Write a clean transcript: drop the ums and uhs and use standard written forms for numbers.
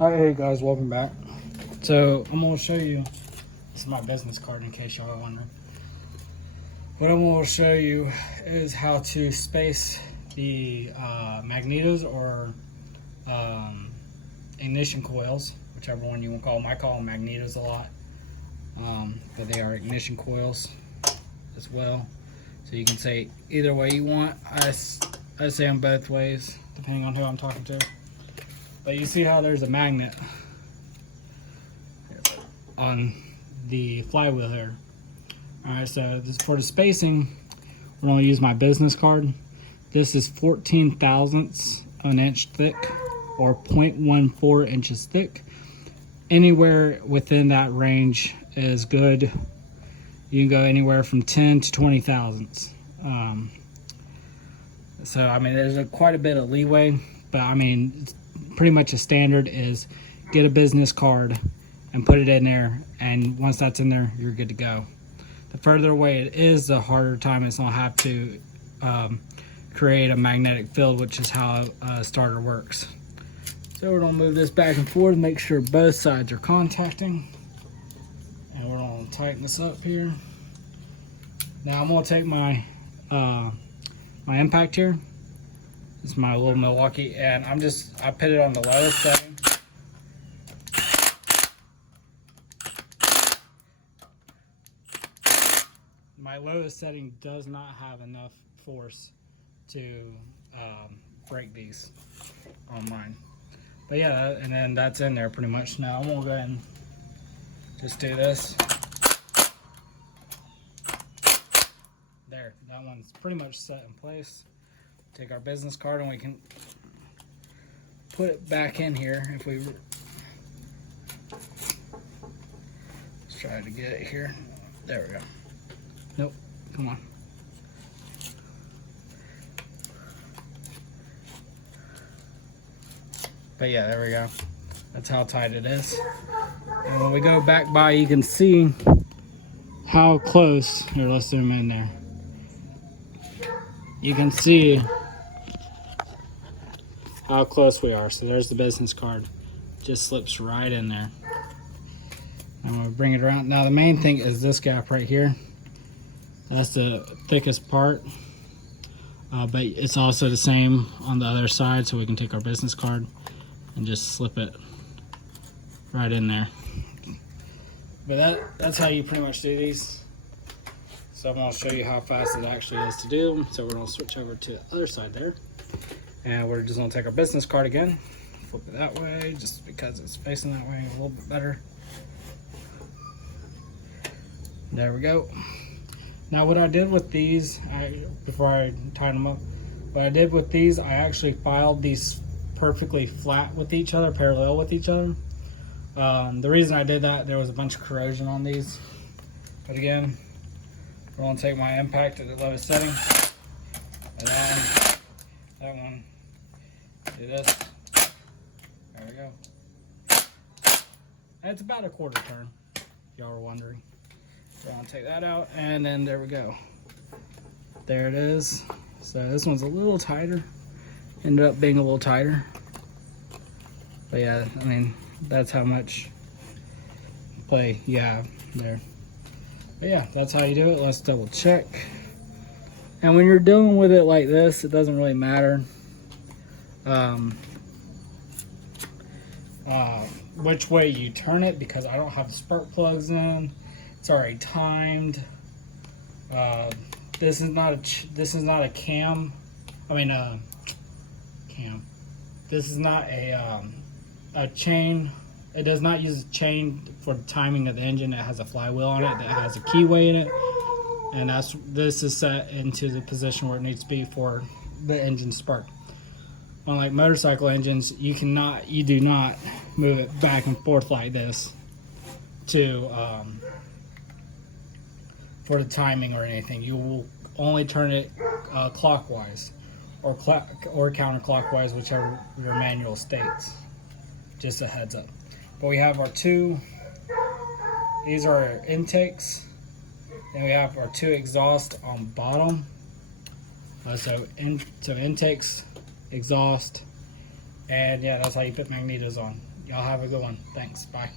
Alright, hey guys, welcome back. So I'm going to show you, this is my business card in case y'all are wondering. What I'm going to show you is how to space the Magnitos or ignition coils, whichever one you want to call them. I call them Magnitos a lot, but they are ignition coils as well. So you can say either way you want. I say them both ways depending on who I'm talking to. But you see how there's a magnet on the flywheel here. Alright, so this, for the spacing, we're going to use my business card. This is 14 thousandths of an inch thick, or 0.14 inches thick. Anywhere within that range is good. You can go anywhere from 10 to 20 thousandths. So I mean, there's quite a bit of leeway, but I mean, pretty much a standard is get a business card and put it in there, and once that's in there, you're good to go. The further away it is, the harder time it's gonna have to create a magnetic field, which is how a starter works. So we're gonna move this back and forth, make sure both sides are contacting, and we're gonna tighten this up here. Now I'm gonna take my my impact here. This is my little Milwaukee, and I put it on the lowest setting. My lowest setting does not have enough force to break these on mine. But yeah, and then that's in there pretty much. Now I'm gonna go ahead and just do this. There, that one's pretty much set in place. Take our business card and we can put it back in here if we... Let's try to get it here. There we go. Nope, come on. But yeah, there we go. That's how tight it is. And when we go back by, you can see how close, here, let's zoom in there. You can see how close we are. So there's the business card. Just slips right in there. I'm gonna bring it around. Now the main thing is this gap right here. That's the thickest part, but it's also the same on the other side, so we can take our business card and just slip it right in there. But that's how you pretty much do these. So I'm going to show you how fast it actually is to do. So we're going to switch over to the other side there, and we're just going to take our business card again, flip it that way just because it's facing that way a little bit better. There we go. Now what I did with these, before I tied them up, what I did with these, I actually filed these perfectly flat with each other, parallel with each other. The reason I did that, there was a bunch of corrosion on these. But again, we're going to take my impact at the lowest setting, and then that one, do this. There we go. And it's about a quarter turn, if y'all were wondering. So I'll take that out, and then there we go. There it is. So this one's a little tighter. Ended up being a little tighter. But yeah, I mean, that's how much play you have there. But yeah, that's how you do it. Let's double check. And when you're dealing with it like this, it doesn't really matter which way you turn it, because I don't have the spark plugs in. It's already timed. This is not a cam. I mean, cam. This is not a chain. It does not use a chain for the timing of the engine. It has a flywheel on it that has a keyway in it, and this is set into the position where it needs to be for the engine spark. Unlike motorcycle engines, you do not move it back and forth like this to for the timing or anything. You will only turn it clockwise or counterclockwise, whichever your manual states. Just a heads up. But we have our two, these are our intakes. Then we have our two exhausts on bottom. So intakes, exhaust, and yeah, that's how you put Magnitos on. Y'all have a good one. Thanks. Bye.